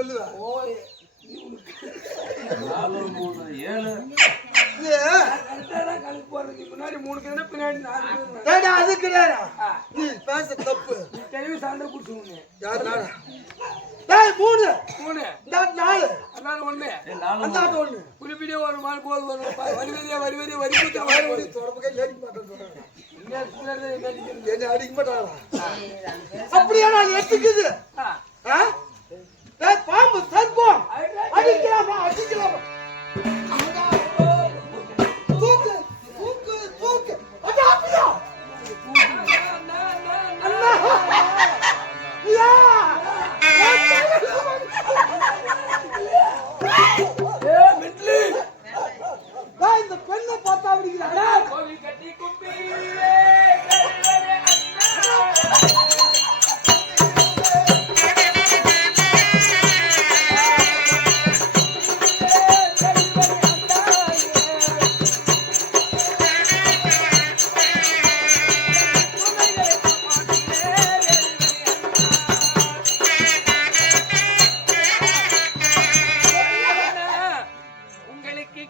சொல்லுவேன். ஓ 4 3 7 கணக்கு போடுறதுக்கு முன்னாடி 3 பேர் பின்னாடி 4 பேர். அது கிடையாது. நீ பேச தப்பு. தெளிவு சான்ற குடிச்சுங்க. யார் நானா? டேய் 3 இந்த 4 அதனால 1 அந்த 1 குறிப்பிட்ட ஒரு மால் போது வரி வரிக்கு வரி தொடர்புக்கே ஏறி மாட்டேன் சொல்றேன். என்ன அடிக்க மாட்டாங்களா? அப்படியே நான் எட்டுக்குது. டேய் பாம்பு சர்ப்பம் அடிக்கலாமா அடிக்கலாமா? தூக்கு தூக்கு தூக்கு அட அப்படியே அண்ணா யா மெட்லி டேய் இந்த பெண்ணை பார்த்தா அப்படிங்கறாடா கோவில் கட்டி கும்பி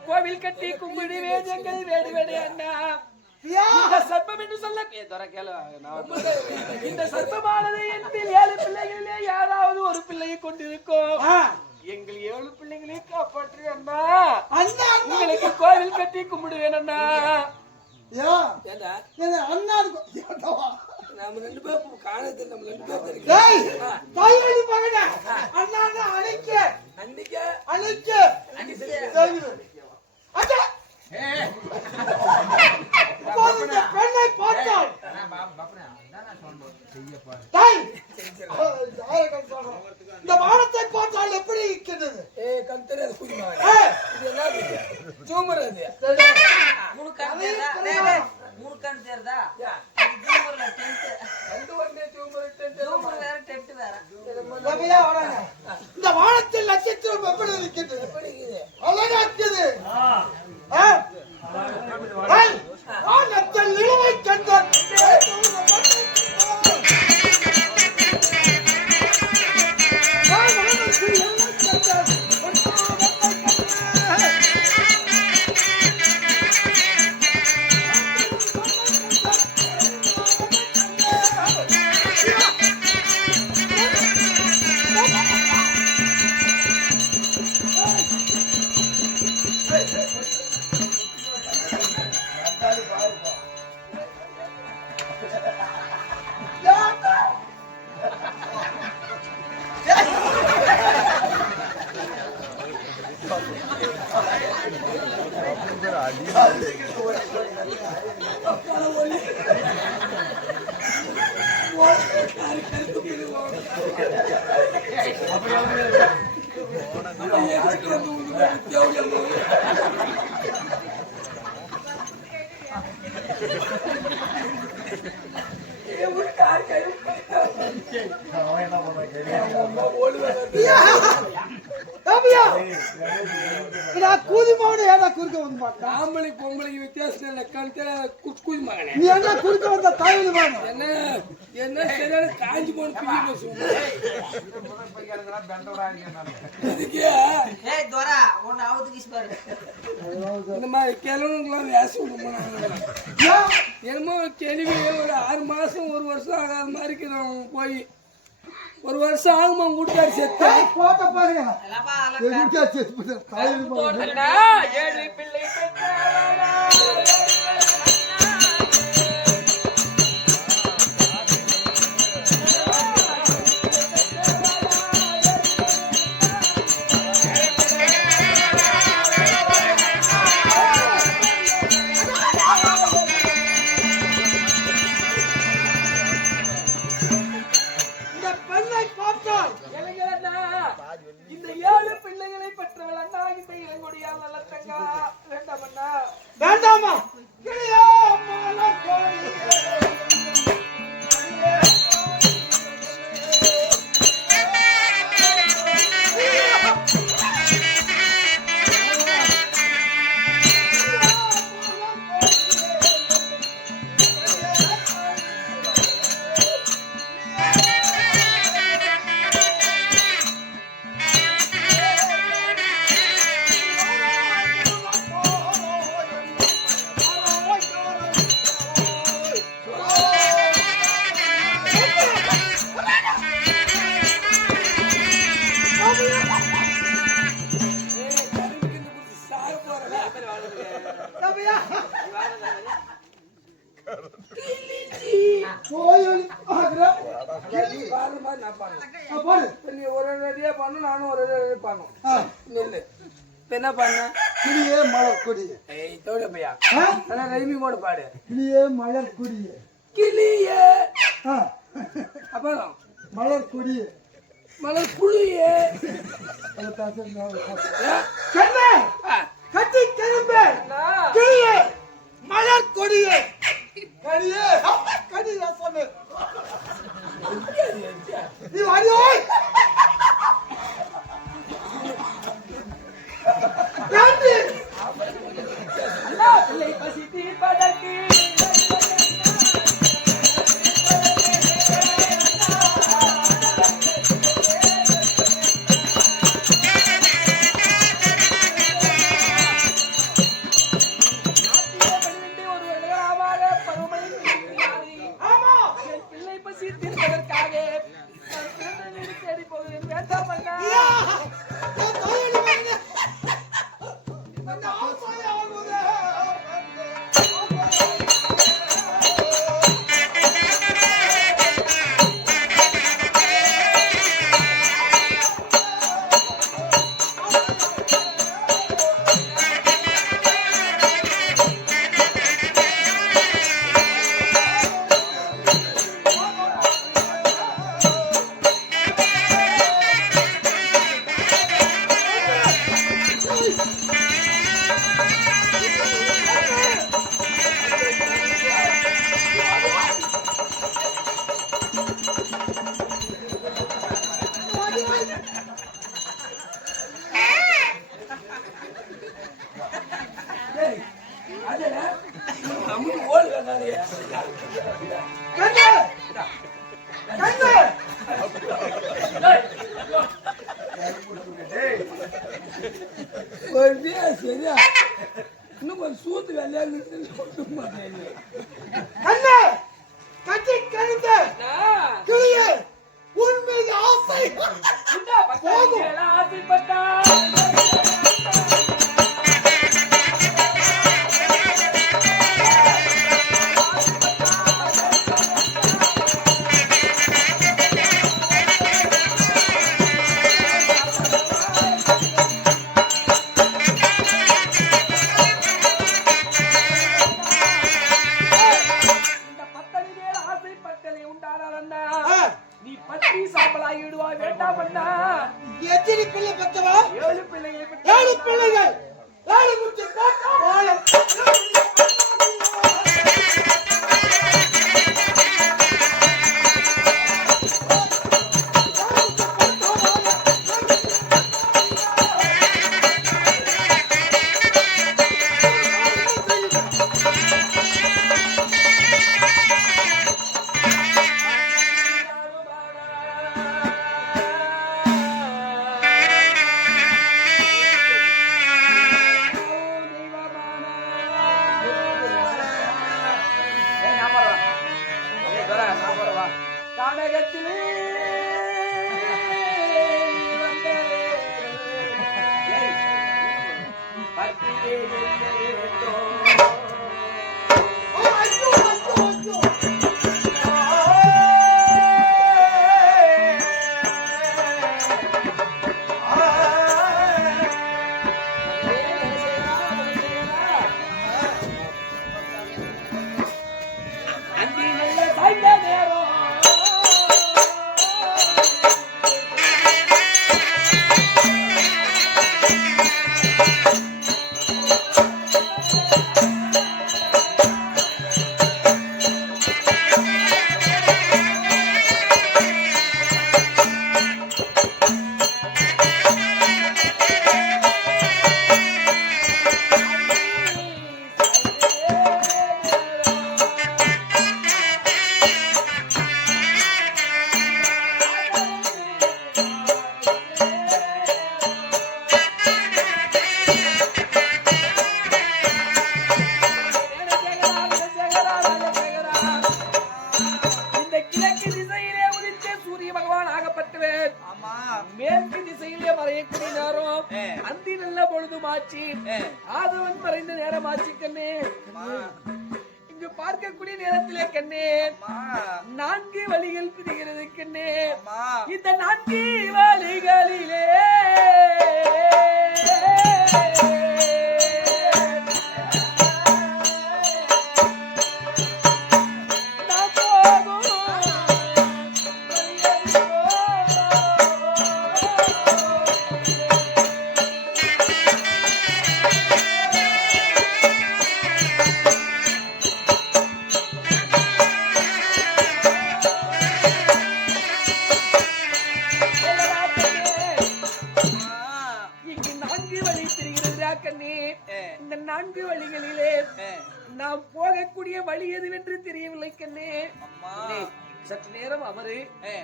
கோவில் கட்டி கும்பிடு வேதங்கள் வேடு வேடு அண்ணா. இந்த சர்ப்பம் என்று சொல்ல இந்த சர்ப்பமானது எண்ணில் 7 பிள்ளைகளிலே யாராவது ஒரு பிள்ளையை கொண்டிருக்கும். எங்கள் 7 பிள்ளைகளையும் காப்பாற்று அண்ணா. உங்களுக்கு கோவில் கட்டி கும்பிடுவேன் அண்ணா. நம்ம 2 பேரும் காணது நம்ம 2 பேரும் தெரியும். பெண்ணை பார்த்தால் இந்த வானத்தை பார்த்தால் எப்படி இருக்கிறது? இந்த வானத்தில் நட்சத்திரம் எப்படி இருக்கிறது? அழகா இருக்குது. வானத்தில் நிலவை கண்டார். ஆம்பளை பொம்பளைக்கு வித்தியாசம் இல்லை. குச்சி மகனே நீ என்ன குறுக்க வந்த தாயில் என்ன என்ன சரியான காஞ்சி போன இந்த மாதிரி கிழவனுக்குலாம் வேசம் என்னமோ கேள்வி ஒரு 6 மாசம் 1 வருஷம் ஆகாத மாதிரி போய் 1 வருஷம் ஆகுமா கூட்டாரு செத்து போட்ட பாருங்க. ஏழு பிள்ளை இந்த 7 பிள்ளைகளை பெற்றவள் அண்ணா. இந்த இளங்கொடியால் நல்ல தங்கா வேண்டாமண்ணா. வேண்டாமா? நீ ஒரு ரெடியா பண்ணு, நானும் ஒரு ரெடியா பண்ணும். நெல்லு என்ன பண்ண? கிளியே மலர் கொடியே. ஏய் தோட பையா, அதான் ரைமி கூட பாடு. கிளியே மலர் கொடியே. கிளியே அப்புறம் மலர் கொடியே. மலர் புளியே. கட்டி கிளம்பு. கிளியே மலர் கொடியே. கடியே கடி ரசமே. நீ வாடியோ. காந்தி அல்லாஹ் பிள்ளை பசி தீர்ப்பதற்கு சரியா இன்னும் கொஞ்சம் சூத்து வெள்ளையா கட்டி கிளம்பு. கிளியே உண்மைக்கு ஆசை ஆசைப்பட்டா நீ பத்தி சாம்பலாகிடுவா வேண்டாம் பண்ணா. எத்தனை பிள்ளை பத்தவா? 7 பிள்ளைகள். 7 பிள்ளைகள். 7 குட்டி காட்டா வாழ. கானகத்திலே பத்தியே மேற்கு திசையிலே மறையக்கூடிய நேரம் அந்தி நல்ல பொழுதுமாச்சு ஆதவன் மறைந்த நேரமாச்சு கண்ணே இங்கு பார்க்கக்கூடிய நேரத்திலே கண்ணே 4 வழிகள் பிரிகிறது கண்ணே. இந்த 4 வழிகளிலே இந்த 4 வழிகளிலே நாம் போகக்கூடிய வழி எதுவென்று தெரியவில்லை கண்ணே. சற்று நேரம் அவரு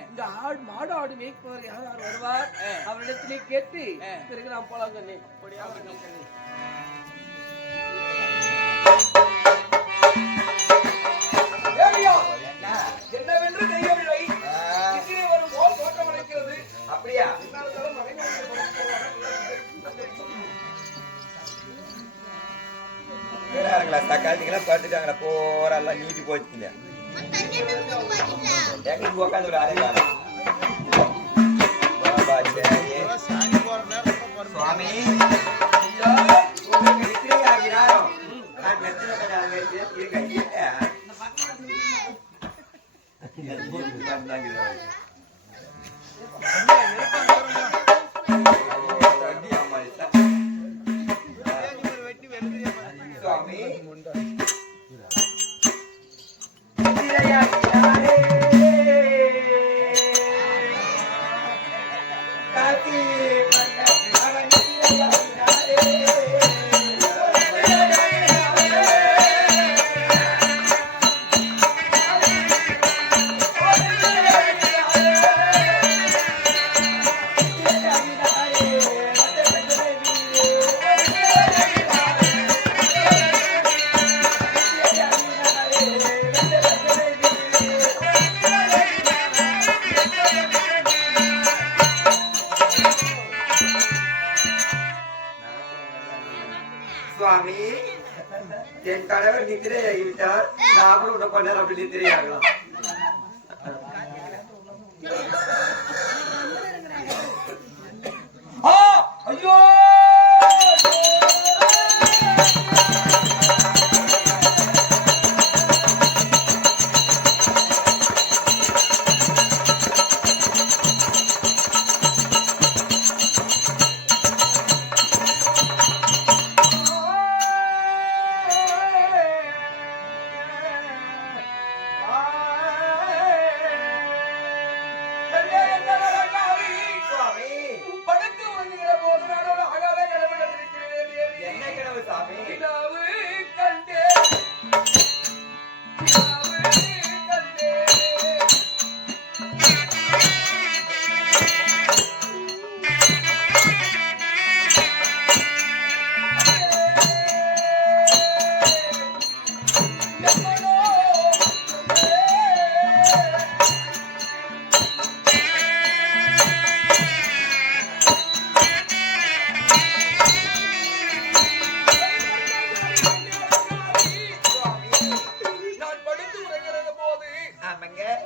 இந்த மாடு ஆடு மேய்ப்பவர் யார் வருவார் அவரிடத்திலே கேட்டு பிறகு நாம் போலாம் கண்ணே. என்னவென்று தெரியவில்லை. வரும் போல் தோற்றம் அடைக்கிறது. அப்படியா? தக்காளிங்களா படுத்துட்டாங்களா போரெல்லாம் நீட்டி போச்சுங்க. உட்காந்து ஒரு ஆளே சுவாமி சுவாமி என் கணவர் நித்திரையாகிவிட்டார். நாமளும் உன்னை கொஞ்ச நேரம் அப்படி நித்திரையாகலாம். ஐயோ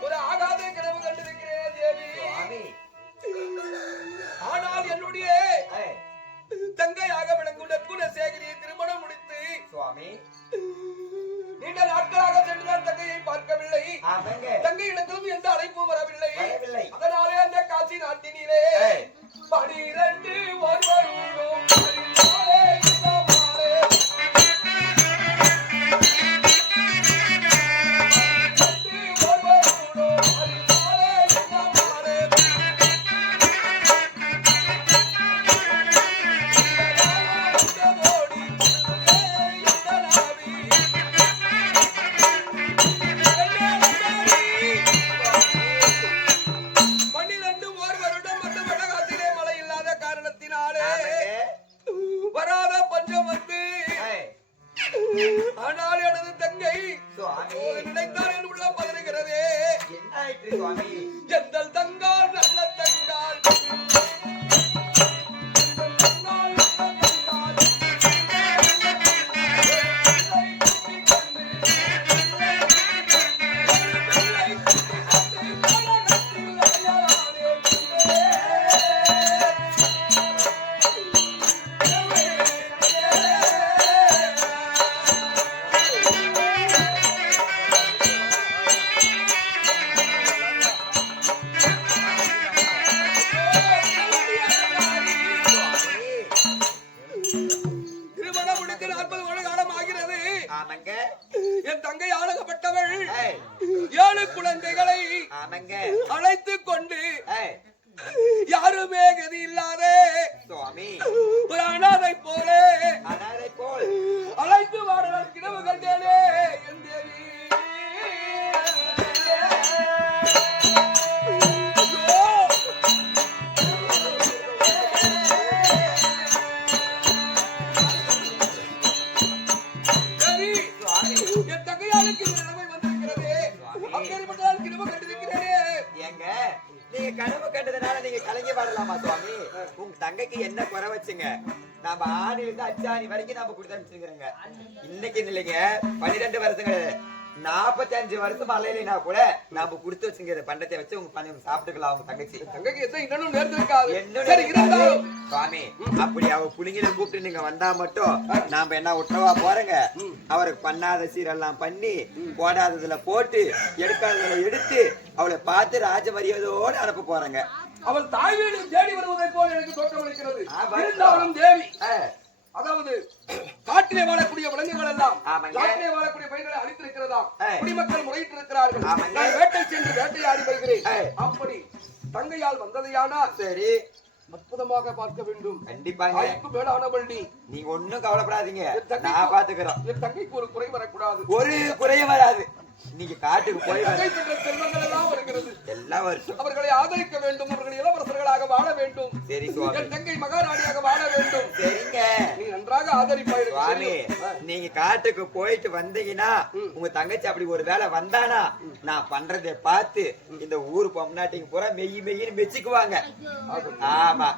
ஒரு ஆகாத கனவு கண்டிருக்கிறேன் தேவி. ஆனால் என்னுடைய தங்கையாக விளங்குள்ள குணசேகரியை திருமணம் முடித்து சுவாமி நீண்ட நாட்களாக சென்றுதான் தங்கையை பார்க்கவில்லை. தங்கையிடத்திலும் எந்த அழைப்பும் வரவில்லை. அதனாலே அந்த காசி நாட்டினிலே 12 ஒருவரும் காரணத்தில் தங்கைகளை அழைத்து கொண்டு யாருமே கதி இல்லாத சுவாமி ஒரு அனாதை போல அழைத்து வாடுகள் கிடவு கண்டேனே என் தேவி. என் தங்கையாளுக்கு நிலைமை வந்திருக்கிறது. அப்பேற்பட்டால் கிடவு கண்டிருக்கிறேனே. ஏங்க நீங்க கனவு கண்டதுனால நீங்க கலங்கி பாடலாமா சுவாமி? உங்க தங்கைக்கு என்ன குறை வச்சுங்க? நம்ம ஆணிலிருந்து அச்சாணி வரைக்கும் நம்ம கொடுத்து அனுப்பிச்சுக்கிறோங்க. இன்னைக்கு இல்லைங்க 12 வருஷங்கள் 45 வருஷம் அலையினா கூட நாம கொடுத்து வச்சுங்கிற பண்டத்தை வச்சு உங்க பண்ணி சாப்பிட்டுக்கலாம். உங்க தங்கைக்கு இன்னும் நேர்ந்திருக்காது. சுவாமி அப்படி அவ புளிங்கில கூப்பிட்டு நீங்க வந்தா மட்டும் நாம என்ன உற்றவா போறங்க. அவருக்கு பண்ணாத சீரெல்லாம் பண்ணி போடாததுல போட்டு எடுக்காததுல எடுத்து அவளை பார்த்து ராஜ மரியாதையோடு அனுப்ப போறாங்க. அவள் தாய் வீடு தேடி வருவதை போல எனக்கு தோற்றமளிக்கிறது. இருந்தாலும் தேவி, அதாவது காட்டிலே வாழக்கூடிய விலங்குகள் எல்லாம் காட்டிலே வாழக்கூடிய பயிர்களை அழித்திருக்கிறதா குடிமக்கள் முறையிட்டு இருக்கிறார்கள். நான் வேட்டை சென்று வேட்டையாடி வருகிறேன். அப்படி தங்கையால் வந்ததையானா சரி அற்புதமாக பார்க்க வேண்டும். கண்டிப்பாக மேலானவள் நீங்க ஒண்ணும் கவலைப்படாதீங்க, நான் பாத்துக்கிறோம். என் தங்கைக்கு ஒரு குறை வரக்கூடாது. ஒரு குறையும் வராது. நீங்க காட்டுக்கு போய் செல்வங்கள் எல்லாம் வருகிறது. எல்லா வருஷம் அவர்களை ஆதரிக்க வேண்டும். அவர்கள் இளவரசர்களாக வாழ வேண்டும். சரி சுவாமி. என் தங்கை மகாராணியாக வாழ வேண்டும். சரிங்க, நீ நன்றாக ஆதரிப்பாய் சுவாமி. நீங்க காட்டுக்கு போயிட்டு வந்தீங்கன்னா உங்க தங்கச்சி அப்படி ஒரு வேலை வந்தானா நான் பண்றதை பார்த்து இந்த ஊரு பொம்நாட்டிக்கு பூரா மெய்யி மெய்யின்னு மெச்சிக்குவாங்க. ஆமா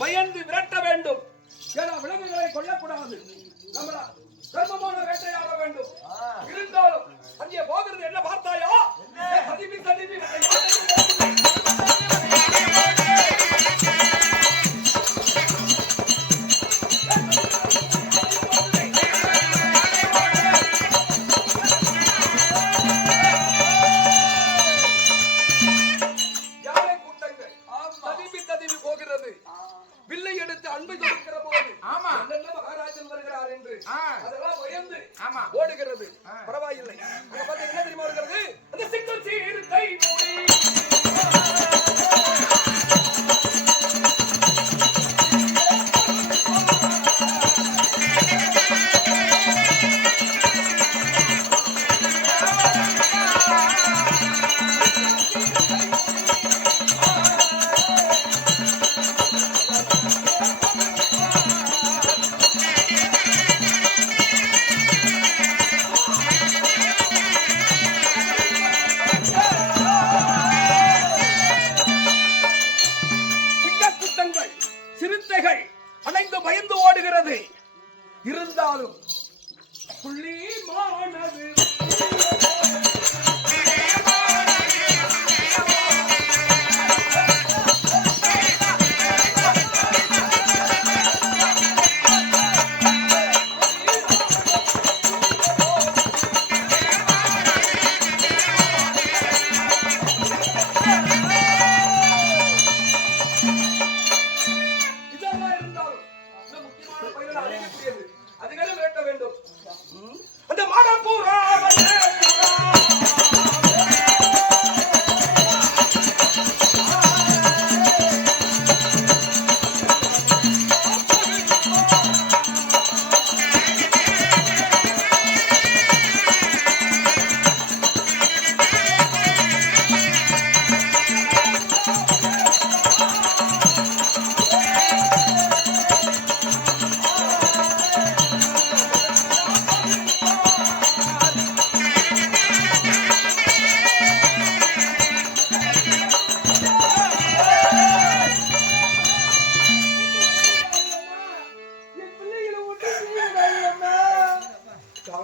பயந்து விரட்ட வேண்டும். விலங்குகளை கொல்லக்கூடாது. தர்மமான வேட்டையாட வேண்டும். இருந்தாலும் அங்கே போகிறது என்ன பார்த்தாயா? சதிபி சதிபி ஓடுகிறது. பரவாயில்லை. அங்க பார்த்து என்ன தெரியுமா இருக்கிறது? அந்த சிக்கல் சீர்த்தை மூடி அணைந்து பயந்து ஓடுகிறது. இருந்தாலும் புள்ளிமானது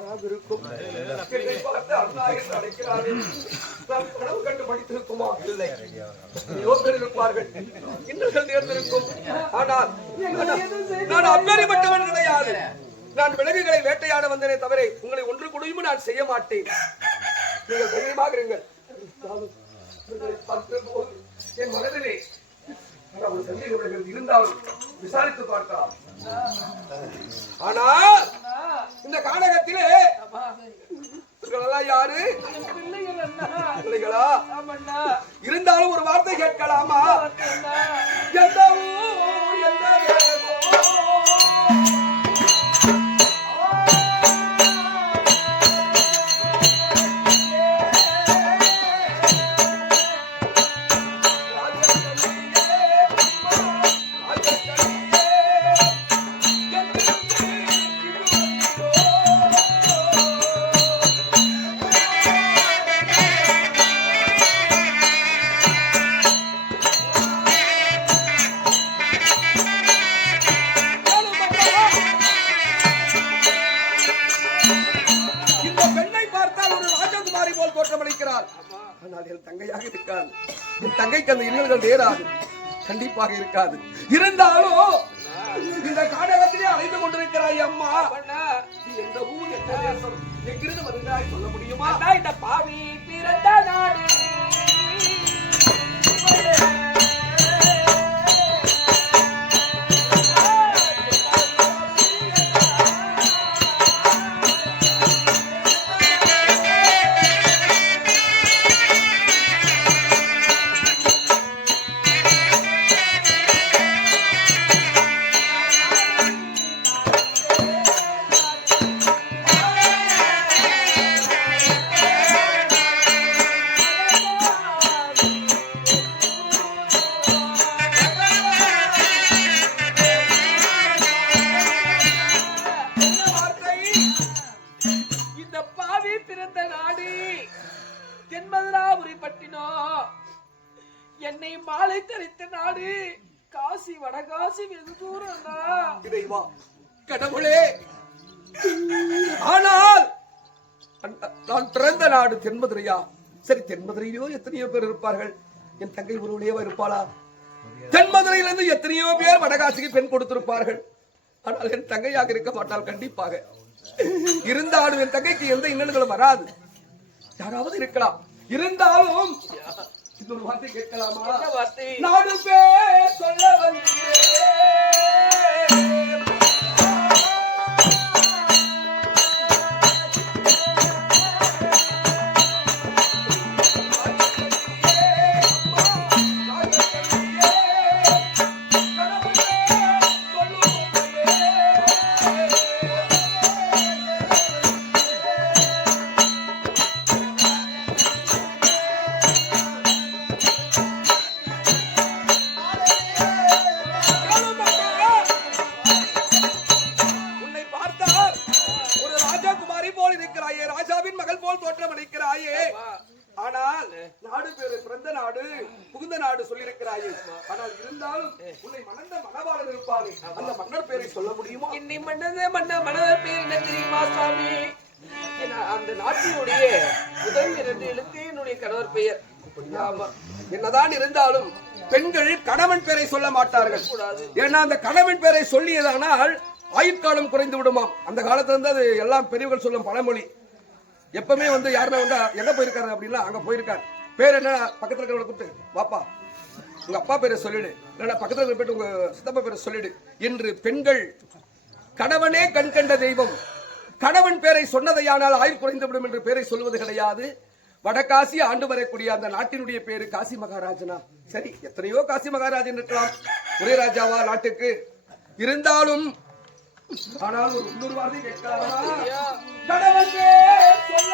மாறாது இருக்கும். என்னை பார்த்து அண்ணா என்று அழைக்கிறார்கள். நான் கனவு கண்டு படித்திருக்குமா? இல்லை. யோகர்கள் இருப்பார்கள், இன்னர்கள் நேர்ந்திருக்கும். ஆனால் நான் அப்பேற்பட்டவன் கிடையாது. நான் விலங்குகளை வேட்டையாட வந்தேனே தவிர உங்களை ஒன்று கூடயும் நான் செய்ய மாட்டேன். நீங்கள் தைரியமாக இருங்கள். என் மனதிலே ஒரு சந்தேகம் இருந்தாலும் விசாரித்து பார்க்கலாம். ஆனால் இந்த கானகத்திலே யாரு பிள்ளைகளா? இருந்தாலும் ஒரு வார்த்தை கேட்கலாமா? எந்த ஊர், எந்த தங்கைக்கு அந்த இன்னல்கள் நேராது, கண்டிப்பாக இருக்காது. இருந்தாலும் இந்த காடகத்திலே அழைத்து கொண்டிருக்கிறாய் அம்மா. எந்த ஊர், எந்த தேசம், எங்கிருந்து வருகிறாய் சொல்ல முடியுமா? இந்த பாவி பிறந்த நாடு என்னை மாலை தரித்த நாடு காசி, வடகாசி, வெகு தூரம். இறைவா கடவுளே, ஆனால் நான் பிறந்த நாடு தென்மதுரையா? சரி, தென்மதுரையிலோ எத்தனையோ பேர் இருப்பார்கள். என் தங்கை ஒருவனையோ இருப்பாளா? தென்மதுரையிலிருந்து எத்தனையோ பேர் வடகாசிக்கு பெண் கொடுத்திருப்பார்கள். ஆனால் என் தங்கையாக இருக்க மாட்டாள் கண்டிப்பாக. இருந்தாலும் என் தங்கைக்கு எந்த இன்னல்களும் வராது. யாராவது இருக்கலாம். இருந்தாலும் இன்னொரு வார்த்தை கேட்கலாமா? நாடு பேர் சொல்ல வந்தேன். என்னதான் இருந்தாலும் பெண்கள் கணவன் பேரை சொல்ல மாட்டார்கள். ஏன்னா அந்த கணவன் பேரை சொல்லியதானால் ஆயுட்காலம் குறைந்து விடுமாம். அந்த காலத்துல இருந்து அது எல்லாம் பெரியவர்கள் சொல்லும் பழமொழி. எப்பவுமே யாருன்னா எங்க போயிருக்காரு அப்படின்னா அங்க போயிருக்காரு. பேர் என்ன? பக்கத்துல இருக்கிறவங்களை கூப்பிட்டு வாப்பா உங்க அப்பா பேரை சொல்லிடு, இல்லைன்னா பக்கத்துல போயிட்டு உங்க சித்தப்பா பேரை சொல்லிடு என்று பெண்கள் கணவனே கண் கண்ட தெய்வம், கணவன் பேரை சொன்னதையானால் ஆயுள் குறைந்து விடும் என்று பேரை சொல்வது கிடையாது. வடகாசி ஆண்டு வரக்கூடிய அந்த நாட்டினுடைய பேரு காசி மகாராஜனா. சரி, எத்தனையோ காசி மகாராஜன் இருக்கலாம், ஒரே ராஜாவா நாட்டுக்கு? இருந்தாலும் ஆனால் ஒரு இன்னொரு வார்த்தை கேட்கலாமா? கணவன் சொல்ல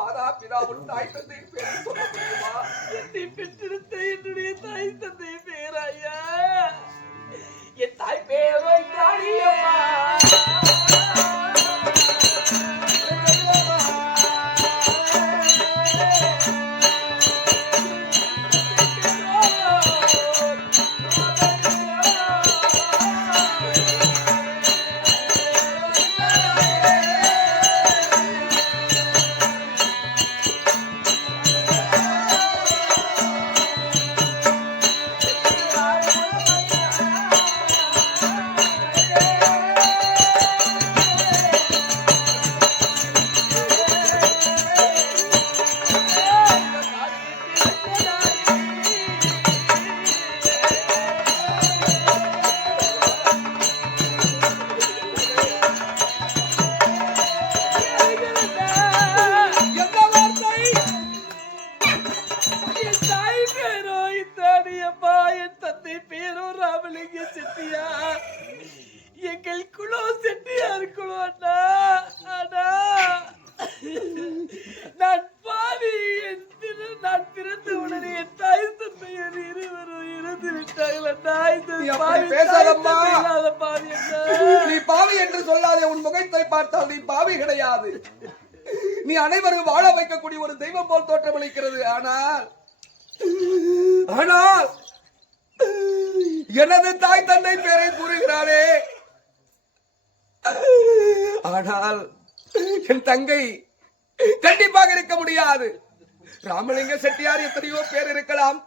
மாதா பிதாவும் தாய் தந்தை பேரை சொல்ல முடியுமா? என்னை பெற்றெடுத்த என்னுடைய தாய் தந்தை பேர் ஐயா, என் தாய் பேரோ தாடியம்மா. நீ பாவி என்று சொல்லாதே, உன் முகத்தை பார்த்தால் நீ பாவி கிடையாது. நீ அனைவரும் வாழ வைக்கக்கூடிய ஒரு தெய்வம் போல் தோற்றமளிக்கிறது. ஆனால் எனது தாய் தந்தை பேரை கூறுகிறானே, ஆனால் என் தங்கை கண்டிப்பாக இருக்க முடியாது. ராமலிங்க செட்டியார் எத்தனையோ பேர் இருக்கலாம்,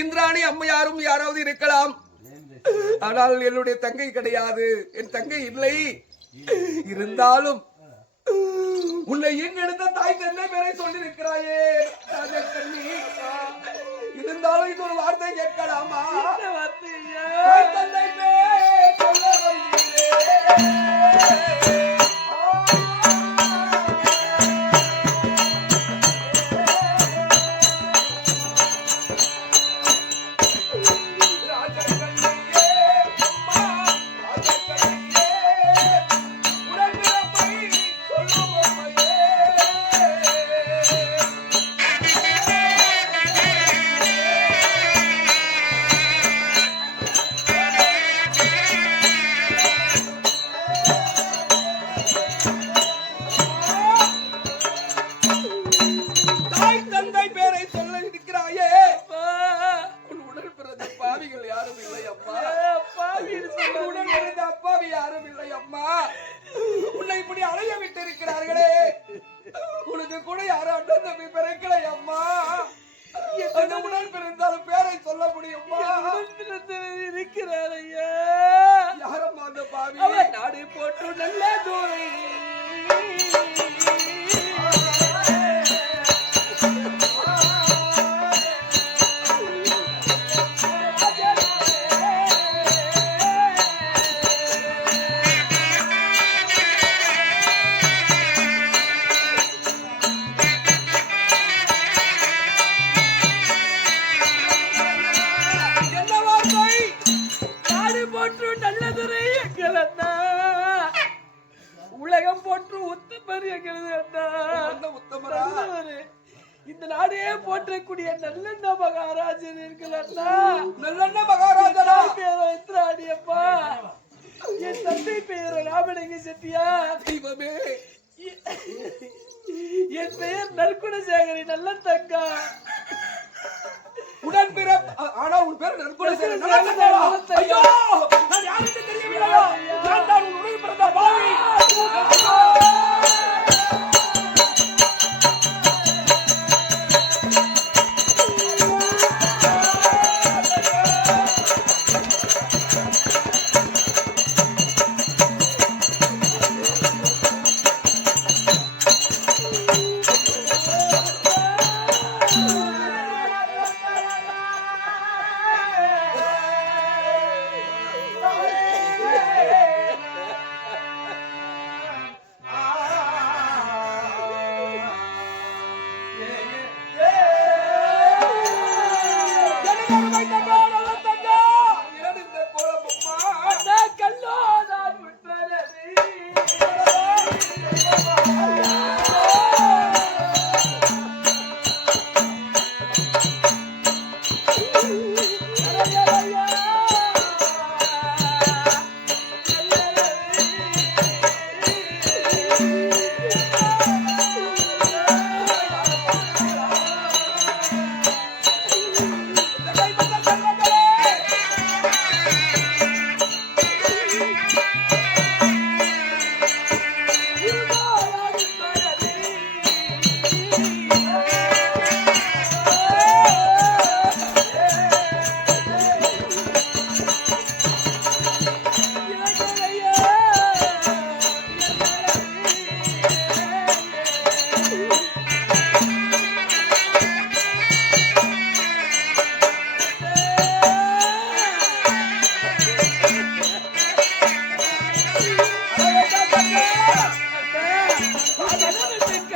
இந்திராணி அம்மையாரும் யாராவது இருக்கலாம், ஆனால் என்னுடைய தங்கை கிடையாது. என் தங்கை இல்லை. இருந்தாலும் உன்னை ஈன்றெடுத்த தாய் தந்தை பேரை சொல்லியிருக்கிறாயே ராஜகண்ணி, இருந்தாலும் இது ஒரு வார்த்தை கேட்கலாமா? தாய் தந்தை பேர் சொல்ல வந்தீரே. உன்னை இப்படி அலைய விட்டு இருக்கிறார்களே, உனக்கு கூட யாரும் அண்ணன் தம்பி பிறக்கலை அம்மா. உடன் பிறந்தாலும் பேரை சொல்ல முடியுமா? இருக்கிறார் ஐயா. யாரம்மா அந்த பாவி? நாடு போட்டு நல்ல தூரை உலகம் போற்று உத்தமர் எங்களது உத்தமர். இந்த நாடே போற்றக்கூடிய நல்லெண்ண மகாராஜன் இருக்கிறார்னா, நல்லெண்ண மகாராஜனா பேரோ இந்திராணியப்பா, என் தந்தை பேரோ ராமலிங்க செட்டியார். தெய்வமே, என் பெயர் நற்குணசேகரி நல்ல தங்கா. உடன் பிற ஆனா உன் பேர் நற்குணசேகரி. ஐயோ, நான் யாருக்கு தெரியவில்லையோ, நான் தான் உன் உடன் பிறந்த பாவி.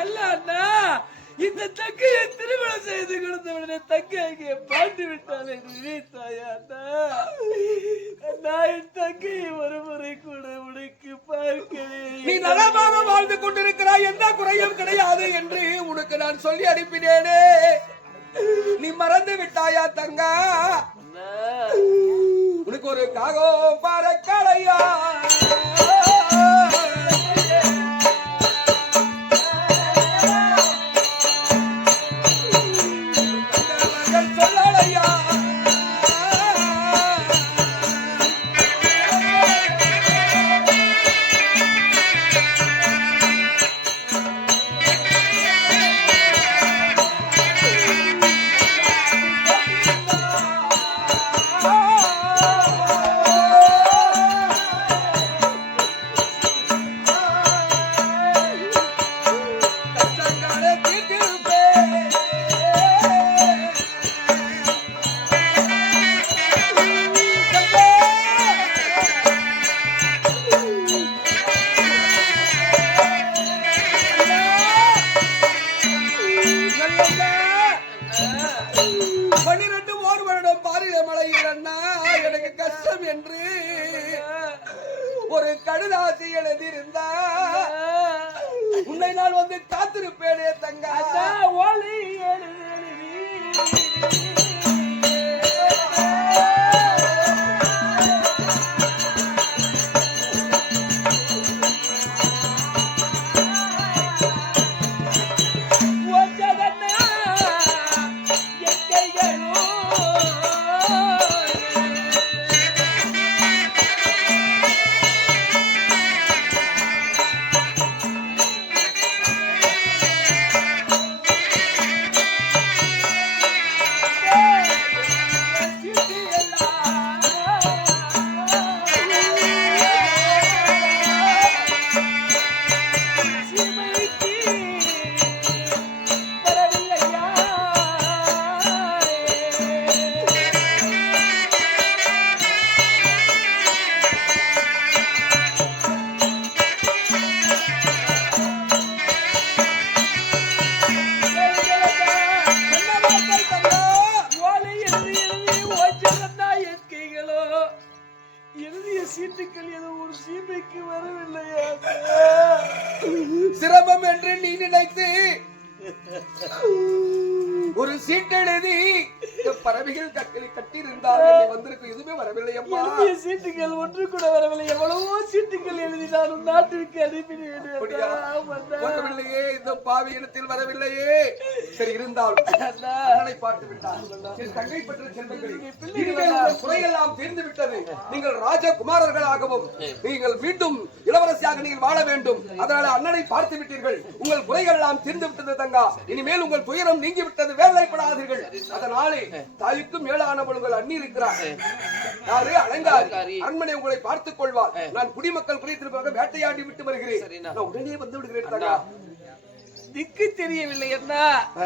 அல்ல அண்ணா. இந்த தங்கையை திருமணம் செய்து கொடுத்த உடனே தங்கை அங்கே பாட்டு விட்டால் என்று நினைத்தாயா அண்ணா? அண்ணா, என் தங்கையை ஒரு முறை கூட உனக்கு பார்க்கிறேன். நீ நலமாக வாழ்ந்து கொண்டிருக்கிறாய், எந்த குறையும் கிடையாது என்று உனக்கு நான் சொல்லி அனுப்பினேனே. நீ மறந்து விட்டாயா தங்கா? உனக்கு ஒரு காகோ பறக்கலையா? ஒரு கடுதாசி எழுதியிருந்தா உன்னை நான் வந்து காத்திருப்பேனே தங்கா. ஒளி சீட்டுக்கள் ஏதோ ஒரு சீமைக்கு வரவில்லையா? சிரமம் என்று நீ நினைத்து ஒரு சீட்டெழுதி பறவைகள் கட்டியிருந்தால் வந்திருக்கும். எதுவுமே வரவில்லை அம்மா. சீட்டுகள் ஒன்று கூட வரவில்லை. எவ்வளவோ சீட்டுகள் எழுதி நான் நாட்டிற்கு அனுப்பினேன். வரவில்லையே, இந்த பாவி இடத்தில் வரவில்லையே. சரி, இருந்தாலும் அண்ணனை பார்த்து விட்டார். தங்கை பற்ற செல்வங்கள் குறையெல்லாம் தீர்ந்து விட்டது. நீங்கள் ராஜகுமாரர்களாகவும் நீங்கள் மீண்டும் இளவரசியாக நீங்கள் வாழ வேண்டும். அதனால அண்ணனை பார்த்து விட்டீர்கள். உங்கள் குறைகள் எல்லாம் தீர்ந்து விட்டது தங்கா. இனிமேல் உங்கள் துயரம் நீங்கி விட்டது. வேலைப்படாதீர்கள். அதனாலே தாய்க்கும் மேலானவள் உங்கள் அண்ணி இருக்கிறார். யாரு? அலங்காரி. அரண்மனை உங்களை பார்த்துக் கொள்வார். நான் குடிமக்கள் குறைத்திருப்பாக வேட்டையாடி விட்டு வருகிறேன். நான் உடனே வந்து விடுகிறேன் தங்கா. திக்கு தெரியவில்லை அண்ணா.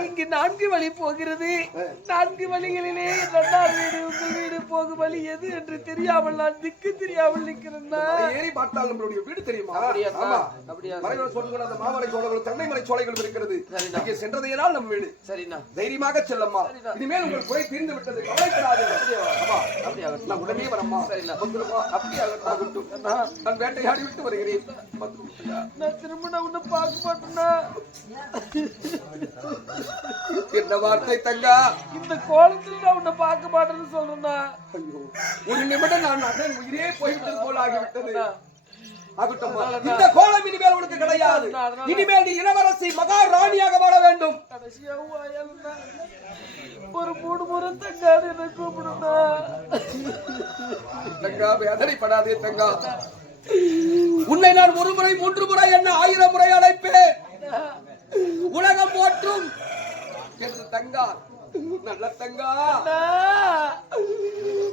இங்கு 4 வழி போகிறது. 4 வழிகளிலே நன்னார் வீடு உங்கள் வீடு போகும் வழி எது என்று தெரியாமல் நான் திக்கு தெரியாமல் நிற்கிறேன். ஏறி பார்த்தால் நம்மளுடைய வீடு தெரியுமா? மலைகள் சொல்லுங்கள், அந்த மாமலை சோழர்கள் தென்னைமலை சோலைகள் இருக்கிறது. இங்கே சென்றதையினால் நம்ம வீடு. சரிண்ணா, தைரியமாக செல்லம்மா. இனிமேல் உங்கள் குறை தீர்ந்து விட்டது. கவலைப்படாதீர்கள். நான் உடனே வரம்மா. அப்படியாகட்டும். நான் வேட்டையாடி விட்டு வருகிறேன். நான் திரும்ப நான் உன்னை பார்க்க மாட்டேன்னா. என்ன வார்த்தை தங்கா? இந்த கோலத்தில் நான் உன்னை பார்க்க மாட்டேன்னு சொல்றேன்னா. ஒரு நிமிடம் நான் அதன் உயிரே போய்விட்டது போல ஆகிவிட்டது. இந்த கோலம் இனிமேல் உனக்கு கிடையாது. இனிமேல் நீ இளவரசி மகாராணியாக வாழ வேண்டும். ஒரு 3 முறை தங்காது என்ன கூப்பிடுனா. தங்கா, வேதனைப்படாதே தங்கா. உன்னை நான் 1 முறை 3 முறை என்ன 1000 முறை அழைப்பேன். உலகம் போற்றும் என்று தங்கா. நல்ல தங்கா,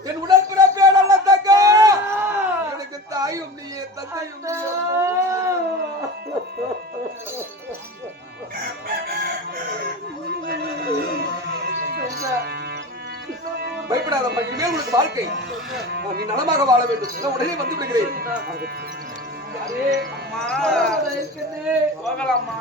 என் உடற்பிறப்பே நல்ல தங்கா. எனக்கு தாயும் நீயே, தந்தையும் நீயே. பயப்படாதம்மா, இனிமேல் உனக்கு வாழ்க்கை. நீ நலமாக வாழ வேண்டும். உடனே வந்து விடுகிறேன். அம்மா போகலாமா